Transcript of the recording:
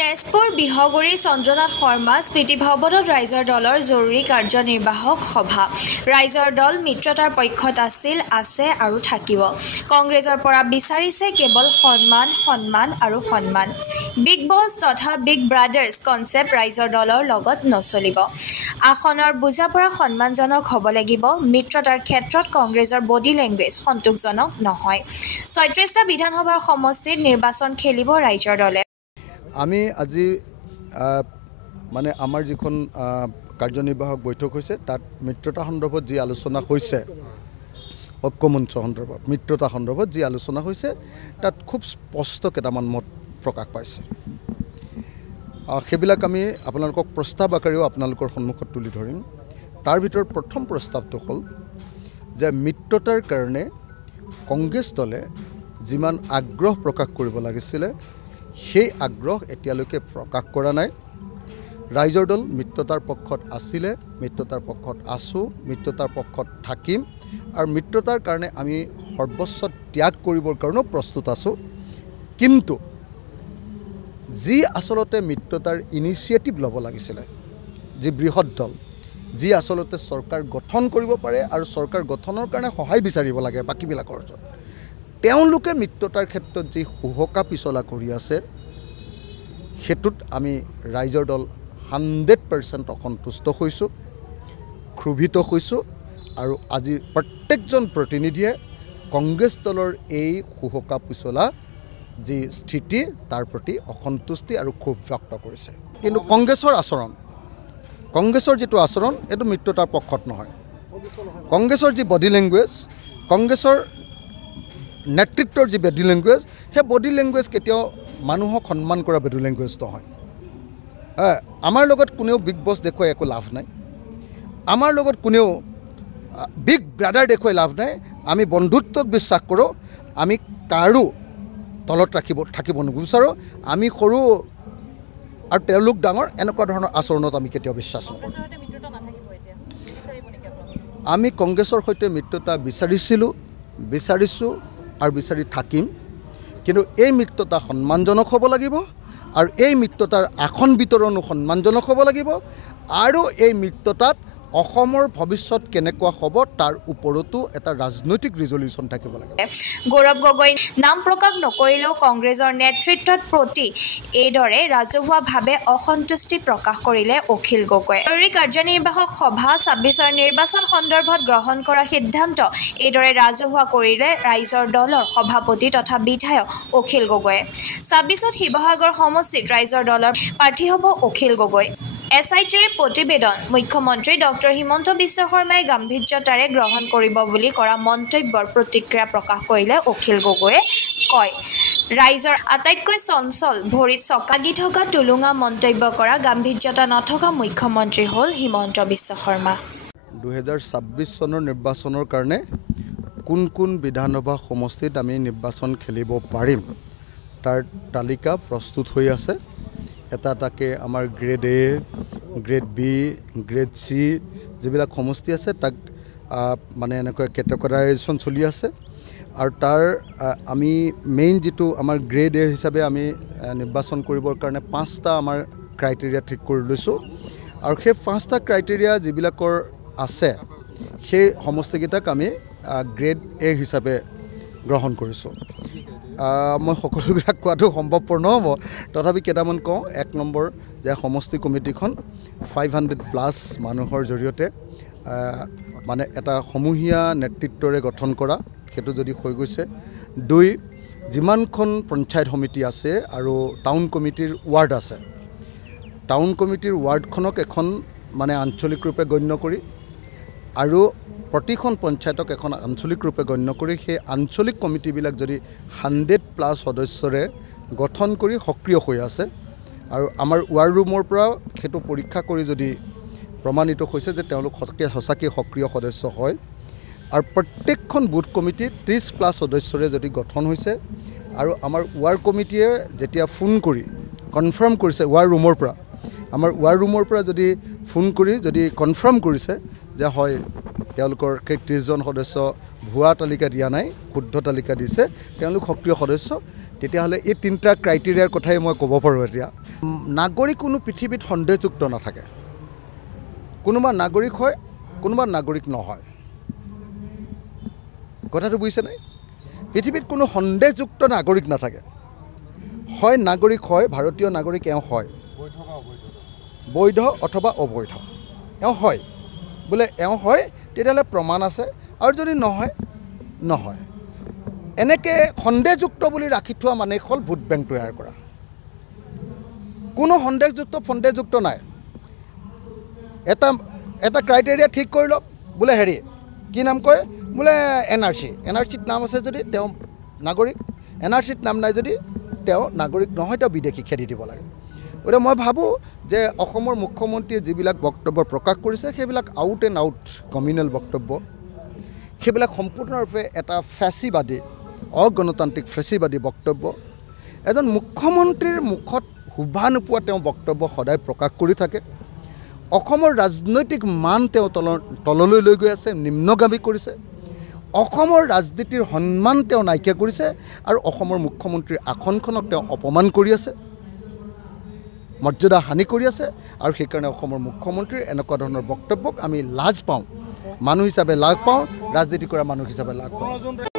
তেজপুৰ বিহগুৰি চন্দ্ৰনাথ শৰ্মা স্মৃতি ভৱনত ৰাইজৰ দলৰ জৰুৰী কাৰ্যনিৰ্বাহক সভা। ৰাইজৰ দল মিত্ৰতাৰ পক্ষত আছিল, আছে আৰু থাকিব। কংগ্ৰেছৰ পৰা বিচাৰিছে কেৱল সন্মান, সন্মান আৰু সন্মান। বিগ বছ তথা বিগ ব্ৰাদাৰ্ছ কনচেপ্ট ৰাইজৰ দলৰ লগত নচলিব। আসনৰ বুজাপৰা সন্মানজনক হ'ব লাগিব। মিত্ৰতাৰ ক্ষেত্ৰত কংগ্ৰেছৰ বডি লেংগুৱেজ সন্তোষজনক নহয়। ৩৬টা বিধানসভাৰ সমষ্টিত নিৰ্বাচন খেলিব ৰাইজৰ দলে। আমি আজি মানে আমাৰ যিখন কাৰ্যনিৰ্বাহক বৈঠক হৈছে তাত মিত্ৰতা সন্দৰ্ভত যি আলোচনা হৈছে, ঐক্যমঞ্চ সন্দৰ্ভত মিত্ৰতা সন্দৰ্ভত যি আলোচনা হৈছে তাত খুব স্পষ্ট কেইটামান মত প্ৰকাশ পাইছে। সেইবিলাক আমি আপোনালোকক প্ৰস্তাৱ আকাৰেও আপোনালোকৰ সন্মুখত তুলি ধৰিম। তাৰ ভিতৰত প্ৰথম প্ৰস্তাৱটো হ'ল যে মিত্ৰতাৰ কাৰণে কংগ্ৰেছ দলে যিমান আগ্ৰহ প্ৰকাশ কৰিব লাগিছিলে সেই আগ্ৰহ এতিয়ালৈকে প্ৰকাশ কৰা নাই। ৰাইজৰ দল মিত্ৰতাৰ পক্ষত আছিলে, মিত্ৰতাৰ পক্ষত আছোঁ, মিত্ৰতাৰ পক্ষত থাকিম আৰু মিত্ৰতাৰ কাৰণে আমি সৰ্বোচ্চ ত্যাগ কৰিবৰ কাৰণেও প্ৰস্তুত আছোঁ। কিন্তু যি আচলতে মিত্ৰতাৰ ইনিচিয়েটিভ ল'ব লাগিছিলে, যি বৃহৎ দল, যি আচলতে চৰকাৰ গঠন কৰিব পাৰে আৰু চৰকাৰ গঠনৰ কাৰণে সহায় বিচাৰিব লাগে বাকীবিলাকৰ ওচৰত, তেওঁলোকে মিত্ৰতাৰ ক্ষেত্ৰত যি হুহকা পিছলা কৰি আছে সেইটোত আমি ৰাইজৰ দল 100% অসন্তুষ্ট হৈছোঁ, ক্ষোভিত হৈছোঁ আৰু আজি প্ৰত্যেকজন প্ৰতিনিধিয়ে কংগ্ৰেছ দলৰ এই হুহকা পিছলা যি স্থিতি তাৰ প্ৰতি অসন্তুষ্টি আৰু ক্ষোভ ব্যক্ত কৰিছে। কিন্তু কংগ্ৰেছৰ যিটো আচৰণ এইটো মিত্ৰতাৰ পক্ষত নহয়। কংগ্ৰেছৰ যি বডি লেংগুৱেজ, কংগ্ৰেছৰ নেতৃত্বৰ যি বডি লেংগুৱেজ, সেই বডি লেংগুৱেজ কেতিয়াও মানুহক সন্মান কৰা বডি লেংগুৱেজ নহয়। আমাৰ লগত কোনেও বিগ বছ দেখুৱাই একো লাভ নাই, আমাৰ লগত কোনেও বিগ ব্ৰাদাৰ দেখুৱাই লাভ নাই। আমি বন্ধুত্বত বিশ্বাস কৰোঁ, আমি কাৰো তলত থাকিব নিবিচাৰোঁ। আমি সৰু আৰু তেওঁলোক ডাঙৰ এনেকুৱা ধৰণৰ আচৰণত আমি কেতিয়াও বিশ্বাস নকৰোঁ। আমি কংগ্ৰেছৰ সৈতে মিত্ৰতা বিচাৰিছোঁ আৰু বিচাৰি থাকিম। কিন্তু এই মিত্ৰতা সন্মানজনক হ'ব লাগিব আৰু এই মিত্ৰতাৰ আসন বিতৰণো সন্মানজনক হ'ব লাগিব আৰু এই মিত্ৰতাত অসমৰ ভৱিষ্যত কেনেকুৱা হ'ব তাৰ ওপৰতো এটা ৰাজনৈতিক ৰিজলিউশ্যন থাকিব লাগে। গৌৰৱ গগৈ নাম প্ৰকাশ নকৰিলেও কংগ্ৰেছৰ নেতৃত্বত প্ৰতি এইদৰে ৰাজহুৱাভাৱে অসন্তুষ্টি প্ৰকাশ কৰিলে অখিল গগৈয়ে। জৰুৰী কাৰ্যনিৰ্বাহক সভা ২৬ৰ নিৰ্বাচন সন্দৰ্ভত গ্ৰহণ কৰা সিদ্ধান্ত এইদৰে ৰাজহুৱা কৰিলে ৰাইজৰ দলৰ সভাপতি তথা বিধায়ক অখিল গগৈয়ে। ২৬ত শিৱসাগৰ সমষ্টিত ৰাইজৰ দলৰ প্ৰাৰ্থী হ'ব অখিল গগৈ। SITৰ প্ৰতিবেদন মুখ্যমন্ত্ৰী ডক্টৰ হিমন্ত বিশ্ব শৰ্মাই গাম্ভীৰ্যতাৰে গ্ৰহণ কৰিব বুলি কৰা মন্তব্যৰ প্ৰতিক্ৰিয়া প্ৰকাশ কৰিলে অখিল গগৈয়ে কয়, ৰাইজৰ আটাইতকৈ চঞ্চল ভৰিত চকাগি থকা টুলুঙা মন্তব্য কৰা গাম্ভীৰ্যতা নথকা মুখ্যমন্ত্ৰী হ'ল হিমন্ত বিশ্ব শৰ্মা। ২০২৬ চনৰ নিৰ্বাচনৰ কাৰণে কোন কোন বিধানসভা সমষ্টিত আমি নিৰ্বাচন খেলিব পাৰিম তাৰ তালিকা প্ৰস্তুত হৈ আছে। এটা এটাকে আমাৰ grade A, grade B, grade C যিবিলাক সমষ্টি আছে তাক মানে এনেকৈ কেটেগৰাইজেশ্যন চলি আছে আৰু তাৰ আমি মেইন যিটো আমাৰ গ্ৰেড A হিচাপে আমি নিৰ্বাচন কৰিবৰ কাৰণে 5টা আমাৰ ক্ৰাইটেৰিয়া ঠিক কৰি লৈছোঁ আৰু সেই 5টা ক্ৰাইটেৰিয়া যিবিলাকৰ আছে সেই সমষ্টিকেইটাক আমি গ্ৰেড A হিচাপে গ্ৰহণ কৰিছোঁ। মই সকলোবিলাক কোৱাটো সম্ভৱপৰ নহ'ব, তথাপি কেইটামান কওঁ। ১ নম্বৰ যে সমষ্টি কমিটিখন 500+ মানুহৰ জৰিয়তে মানে এটা সমূহীয়া নেতৃত্বৰে গঠন কৰা, সেইটো যদি হৈ গৈছে। ২, যিমানখন পঞ্চায়ত সমিতি আছে আৰু টাউন কমিটিৰ ৱাৰ্ড আছে, টাউন কমিটিৰ ৱাৰ্ডখনক এখন মানে আঞ্চলিক ৰূপে গণ্য কৰি আৰু প্ৰতিখন পঞ্চায়তক এখন আঞ্চলিক ৰূপে গণ্য কৰি সেই আঞ্চলিক কমিটিবিলাক যদি 100+ সদস্যৰে গঠন কৰি সক্ৰিয় হৈ আছে আৰু আমাৰ ৱাৰ ৰুমৰ পৰা সেইটো পৰীক্ষা কৰি যদি প্ৰমাণিত হৈছে যে তেওঁলোক সঁচাকৈ সক্ৰিয় সদস্য হয় আৰু প্ৰত্যেকখন বুথ কমিটি 30+ সদস্যৰে যদি গঠন হৈছে আৰু আমাৰ ৱাৰ কমিটিয়ে যেতিয়া ফোন কৰি কনফাৰ্ম কৰিছে ৱাৰ ৰুমৰ পৰা যদি ফোন কৰি যদি কনফাৰ্ম কৰিছে যে হয় তেওঁলোকৰ 30জন সদস্য ভুৱা তালিকা দিয়া নাই, শুদ্ধ তালিকা দিছে, তেওঁলোক সক্ৰিয় সদস্য, তেতিয়াহ'লে এই 3টা ক্ৰাইটেৰিয়াৰ কথাই মই ক'ব পাৰোঁ এতিয়া নাগৰিক কোনো পৃথিৱীত সন্দেহযুক্ত নাথাকে কোনোবা নাগৰিক হয় কোনোবা নাগৰিক নহয় কথাটো বুজিছেনে পৃথিৱীত কোনো সন্দেহযুক্ত নাগৰিক নাথাকে হয় নাগৰিক হয় ভাৰতীয় নাগৰিক এওঁ হয় বৈধ অথবা অবৈধ এওঁ হয় বোলে এওঁ হয় তেতিয়াহ'লে প্ৰমাণ আছে আৰু যদি নহয় নহয় এনেকৈ সন্দেহযুক্ত বুলি ৰাখি থোৱা মানে হ'ল ভোট বেংক তৈয়াৰ কৰা কোনো সন্দেহযুক্ত নাই এটা ক্ৰাইটেৰিয়া ঠিক কৰি লওক বোলে হেৰি কি নাম কয় বোলে এনআৰচিত নাম আছে যদি তেওঁ নাগৰিক এনআৰচিত নাম নাই যদি তেওঁ নাগৰিক নহয় তেওঁ বিদেশী খেদি দিব লাগে গতিকে মই ভাবোঁ যে অসমৰ মুখ্যমন্ত্ৰীয়ে যিবিলাক বক্তব্য প্ৰকাশ কৰিছে সেইবিলাক আউট এণ্ড আউট কমিউনেল বক্তব্য সেইবিলাক সম্পূৰ্ণৰূপে এটা ফেচিবাদী অগণতান্ত্ৰিক ফেচিবাদী বক্তব্য এজন মুখ্যমন্ত্ৰীৰ মুখত শোভা নোপোৱা তেওঁ বক্তব্য সদায় প্ৰকাশ কৰি থাকে অসমৰ ৰাজনৈতিক মান তেওঁ তললৈ লৈ গৈ আছে নিম্নগামী কৰিছে অসমৰ ৰাজনীতিৰ সন্মান তেওঁ নাইকিয়া কৰিছে আৰু অসমৰ মুখ্যমন্ত্ৰীৰ আসনখনক তেওঁ অপমান কৰি আছে মৰ্যাদা হানি কৰি আছে আৰু সেইকাৰণে অসমৰ মুখ্যমন্ত্ৰীৰ এনেকুৱা ধৰণৰ বক্তব্যক আমি লাজ পাওঁ মানুহ হিচাপে লাজ পাওঁ ৰাজনীতি কৰা মানুহ হিচাপে লাজ পাওঁ